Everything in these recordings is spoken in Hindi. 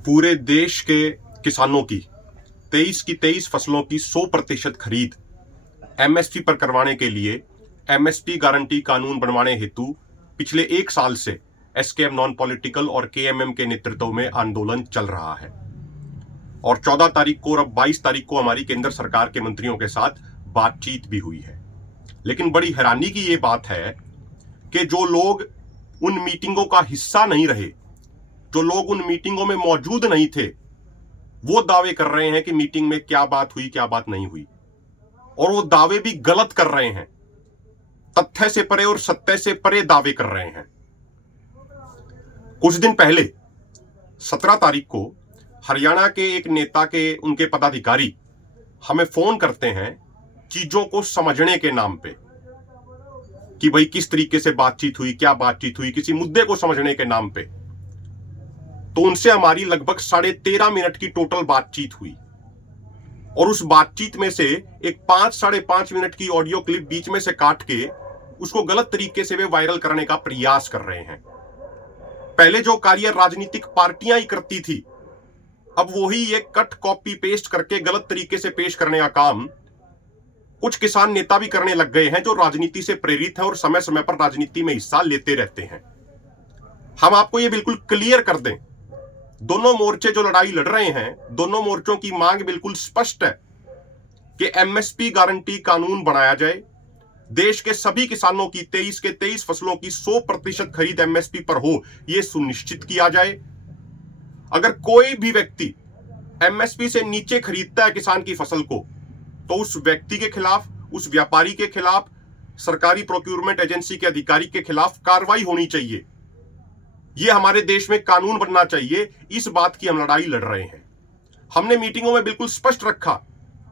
पूरे देश के किसानों की 23 फसलों की 100% खरीद एमएसपी पर करवाने के लिए एमएसपी गारंटी कानून बनवाने हेतु पिछले 1 साल से एसकेएम नॉन पॉलिटिकल और केएमएम के नेतृत्व में आंदोलन चल रहा है। और 14 तारीख को और अब 22 तारीख को हमारी केंद्र सरकार के मंत्रियों के साथ बातचीत भी हुई है। लेकिन बड़ी हैरानी की यह बात है कि जो लोग उन मीटिंगों का हिस्सा नहीं रहे, जो लोग उन मीटिंगों में मौजूद नहीं थे, वो दावे कर रहे हैं कि मीटिंग में क्या बात हुई क्या बात नहीं हुई, और वो दावे भी गलत कर रहे हैं, तथ्य से परे और सत्य से परे दावे कर रहे हैं। कुछ दिन पहले 17 तारीख को हरियाणा के एक नेता के उनके पदाधिकारी हमें फोन करते हैं चीजों को समझने के नाम पे कि भाई किस तरीके से बातचीत हुई, क्या बातचीत हुई, किसी मुद्दे को समझने के नाम पे। तो उनसे हमारी लगभग 13.5 मिनट की टोटल बातचीत हुई और उस बातचीत में से एक 5-5.5 मिनट की ऑडियो क्लिप बीच में से काट के उसको गलत तरीके से वे वायरल करने का प्रयास कर रहे हैं। पहले जो कार्य राजनीतिक पार्टियां ही करती थी, अब वही ये कट कॉपी पेस्ट करके गलत तरीके से पेश करने का काम कुछ किसान नेता भी करने लग गए हैं, जो राजनीति से प्रेरित है और समय समय पर राजनीति में हिस्सा लेते रहते हैं। हम आपको ये बिल्कुल क्लियर कर दें, दोनों मोर्चे जो लड़ाई लड़ रहे हैं, दोनों मोर्चों की मांग बिल्कुल स्पष्ट है कि एमएसपी गारंटी कानून बनाया जाए, देश के सभी किसानों की 23 फसलों की 100% खरीद एमएसपी पर हो, यह सुनिश्चित किया जाए। अगर कोई भी व्यक्ति एमएसपी से नीचे खरीदता है किसान की फसल को, तो उस व्यक्ति के खिलाफ, उस व्यापारी के खिलाफ, सरकारी प्रोक्योरमेंट एजेंसी के अधिकारी के खिलाफ कार्रवाई होनी चाहिए। यह हमारे देश में कानून बनना चाहिए। इस बात की हम लड़ाई लड़ रहे हैं। हमने मीटिंगों में बिल्कुल स्पष्ट रखा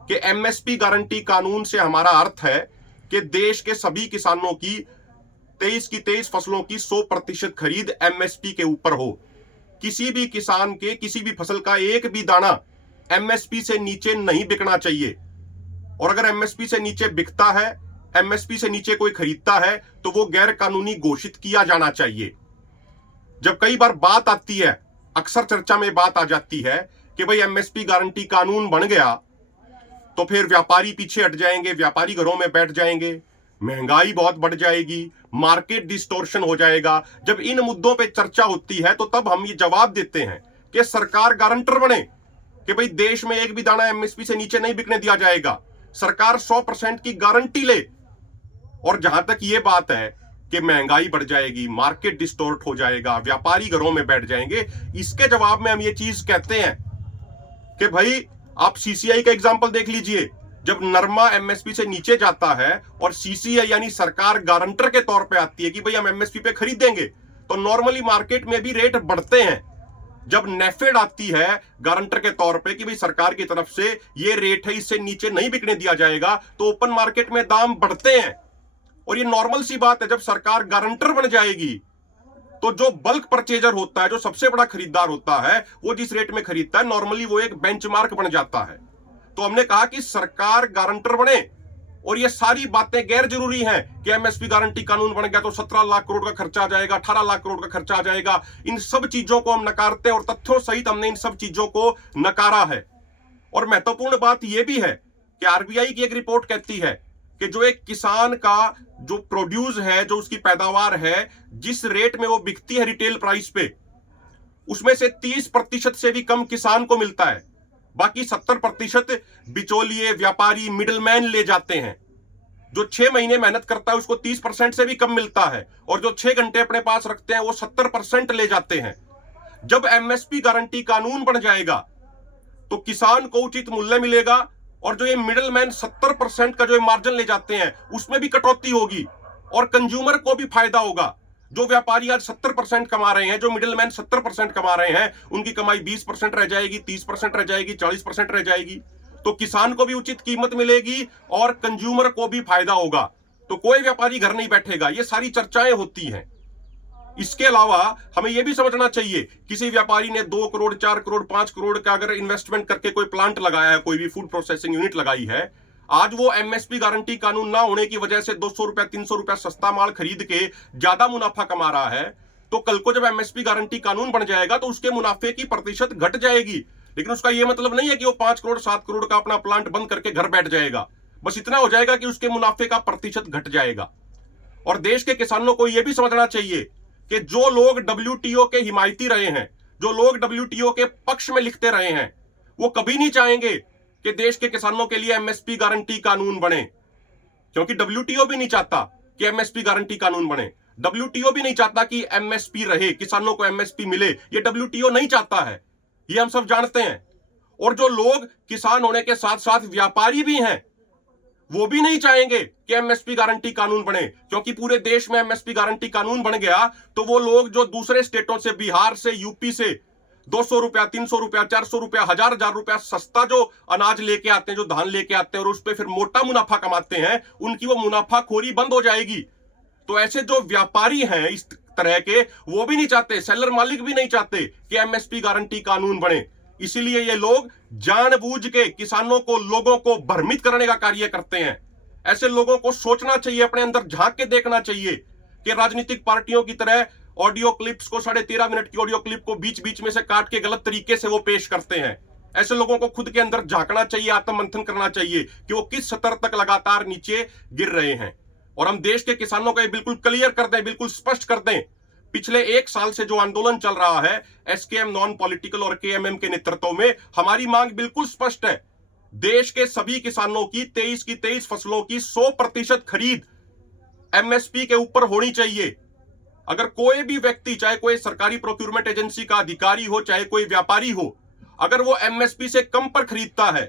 कि एमएसपी गारंटी कानून से हमारा अर्थ है कि देश के सभी किसानों की 23 फसलों की 100% खरीद एमएसपी के ऊपर हो। किसी भी किसान के किसी भी फसल का एक भी दाना एमएसपी से नीचे नहीं बिकना चाहिए, और अगर एमएसपी से नीचे बिकता है, एमएसपी से नीचे कोई खरीदता है, तो वो गैर कानूनी घोषित किया जाना चाहिए। जब कई बार बात आती है, अक्सर चर्चा में बात आ जाती है कि भाई एमएसपी गारंटी कानून बन गया तो फिर व्यापारी पीछे हट जाएंगे, व्यापारी घरों में बैठ जाएंगे, महंगाई बहुत बढ़ जाएगी, मार्केट डिस्टोर्शन हो जाएगा। जब इन मुद्दों पे चर्चा होती है तो तब हम ये जवाब देते हैं कि सरकार गारंटर बने कि भाई देश में एक भी दाना एमएसपी से नीचे नहीं बिकने दिया जाएगा। सरकार 100% की गारंटी ले। और जहां तक ये बात है कि महंगाई बढ़ जाएगी, मार्केट डिस्टोर्ट हो जाएगा, व्यापारी घरों में बैठ जाएंगे, इसके जवाब में हम ये चीज कहते हैं कि भाई आप सीसीआई का एग्जांपल देख लीजिए। जब नरमा एमएसपी से नीचे जाता है और सीसीआई यानी सरकार गारंटर के तौर पे आती है कि भाई हम एमएसपी पे खरीदेंगे, तो नॉर्मली मार्केट में भी रेट बढ़ते हैं। जब नेफेड आती है गारंटर के तौर पे कि भाई सरकार की तरफ से ये रेट है, इससे नीचे नहीं बिकने दिया जाएगा, तो ओपन मार्केट में दाम बढ़ते हैं। और ये नॉर्मल सी बात है। जब सरकार गारंटर बन जाएगी तो जो बल्क परचेजर होता है, जो सबसे बड़ा खरीदार होता है, वो जिस रेट में खरीदता है, नॉर्मली वो एक बेंचमार्क बन जाता है। तो हमने कहा कि सरकार गारंटर बने, और ये सारी बातें गैर जरूरी हैं कि एमएसपी गारंटी कानून बन गया तो 17 लाख करोड़ का खर्चा आ जाएगा, 18 लाख करोड़ का खर्चा आ जाएगा। इन सब चीजों को हम नकारते हैं और तथ्यों सहित हमने इन सब चीजों को नकारा है। और महत्वपूर्ण बात यह भी है कि आरबीआई की एक रिपोर्ट कहती है कि जो एक किसान का जो प्रोड्यूस है, जो उसकी पैदावार है, जिस रेट में वो बिकती है रिटेल प्राइस पे, उसमें से 30% से भी कम किसान को मिलता है। बाकी 70% बिचौलिए, व्यापारी, मिडलमैन ले जाते हैं। जो 6 महीने मेहनत करता है उसको 30% से भी कम मिलता है, और जो 6 घंटे अपने पास रखते हैं वो 70% ले जाते हैं। जब एमएसपी गारंटी कानून बन जाएगा तो किसान को उचित मूल्य मिलेगा, और जो ये मिडलमैन 70% का जो मार्जिन ले जाते हैं उसमें भी कटौती होगी, और कंज्यूमर को भी फायदा होगा। जो व्यापारी आज 70% कमा रहे हैं, जो मिडिलमैन 70% कमा रहे हैं, उनकी कमाई 20% रह जाएगी, 30% रह जाएगी, 40% रह जाएगी। तो किसान को भी उचित कीमत मिलेगी और कंज्यूमर को भी फायदा होगा। तो कोई व्यापारी घर नहीं बैठेगा। ये सारी चर्चाएं होती हैं। इसके अलावा हमें यह भी समझना चाहिए, किसी व्यापारी ने 2 करोड़, 4 करोड़, 5 करोड़ का अगर इन्वेस्टमेंट करके कोई प्लांट लगाया है, कोई भी फूड प्रोसेसिंग यूनिट लगाई है, आज वो एमएसपी गारंटी कानून ना होने की वजह से 200 रुपए, 300 रुपए सस्ता माल खरीद के ज्यादा मुनाफा कमा रहा है, तो कल को जब एमएसपी गारंटी कानून बन जाएगा तो उसके मुनाफे की प्रतिशत घट जाएगी। लेकिन उसका यह मतलब नहीं है कि वो 5 करोड़ 7 करोड़ का अपना प्लांट बंद करके घर बैठ जाएगा। बस इतना हो जाएगा कि उसके मुनाफे का प्रतिशत घट जाएगा। और देश के किसानों को यह भी समझना चाहिए कि जो लोग डब्ल्यूटीओ के हिमायती रहे हैं, जो लोग डब्ल्यूटीओ के पक्ष में लिखते रहे हैं, वो कभी नहीं चाहेंगे कि देश के किसानों के लिए एमएसपी गारंटी कानून बने, क्योंकि डब्ल्यूटीओ भी नहीं चाहता कि एमएसपी गारंटी कानून बने। डब्ल्यूटीओ भी नहीं चाहता कि एमएसपी रहे, किसानों को एमएसपी मिले। ये डब्ल्यूटीओ नहीं चाहता है, ये हम सब जानते हैं। और जो लोग किसान होने के साथ साथ व्यापारी भी हैं, वो भी नहीं चाहेंगे कि एमएसपी गारंटी कानून बने, क्योंकि पूरे देश में एमएसपी गारंटी कानून बन गया तो वो लोग जो दूसरे स्टेटों से, बिहार से, यूपी से 200 रुपया, 300 रुपया, 400 रुपया, हजार रुपया सस्ता जो अनाज लेके आते हैं, जो धान लेके आते हैं और उस पर फिर मोटा मुनाफा कमाते हैं, उनकी वो मुनाफाखोरी बंद हो जाएगी। तो ऐसे जो व्यापारी हैं इस तरह के, वो भी नहीं चाहते, सेलर मालिक भी नहीं चाहते कि एमएसपी गारंटी कानून बने। इसीलिए ये लोग जानबूझ के किसानों को, लोगों को भ्रमित करने का कार्य करते हैं। ऐसे लोगों को सोचना चाहिए, अपने अंदर झांक के देखना चाहिए कि राजनीतिक पार्टियों की तरह ऑडियो क्लिप्स को, 13.5 मिनट की ऑडियो क्लिप को बीच बीच में से काट के गलत तरीके से वो पेश करते हैं। ऐसे लोगों को खुद के अंदर झांकना चाहिए, आत्ममंथन करना चाहिए कि वो किस स्तर तक लगातार नीचे गिर रहे हैं। और हम देश के किसानों को ये बिल्कुल क्लियर कर दें, बिल्कुल स्पष्ट कर दें, पिछले 1 साल से जो आंदोलन चल रहा है एसकेएम नॉन पॉलिटिकल और केएमएम के नेतृत्व में, हमारी मांग बिल्कुल स्पष्ट है। देश के सभी किसानों की 23 फसलों की 100% खरीद एमएसपी के ऊपर होनी चाहिए। अगर कोई भी व्यक्ति, चाहे कोई सरकारी प्रोक्योरमेंट एजेंसी का अधिकारी हो, चाहे कोई व्यापारी हो, अगर वो एमएसपी से कम पर खरीदता है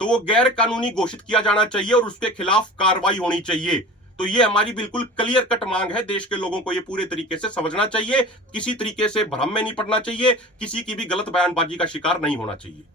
तो वो गैर कानूनी घोषित किया जाना चाहिए और उसके खिलाफ कार्रवाई होनी चाहिए। तो ये हमारी बिल्कुल क्लियर कट मांग है। देश के लोगों को ये पूरे तरीके से समझना चाहिए, किसी तरीके से भ्रम में नहीं पड़ना चाहिए, किसी की भी गलत बयानबाजी का शिकार नहीं होना चाहिए।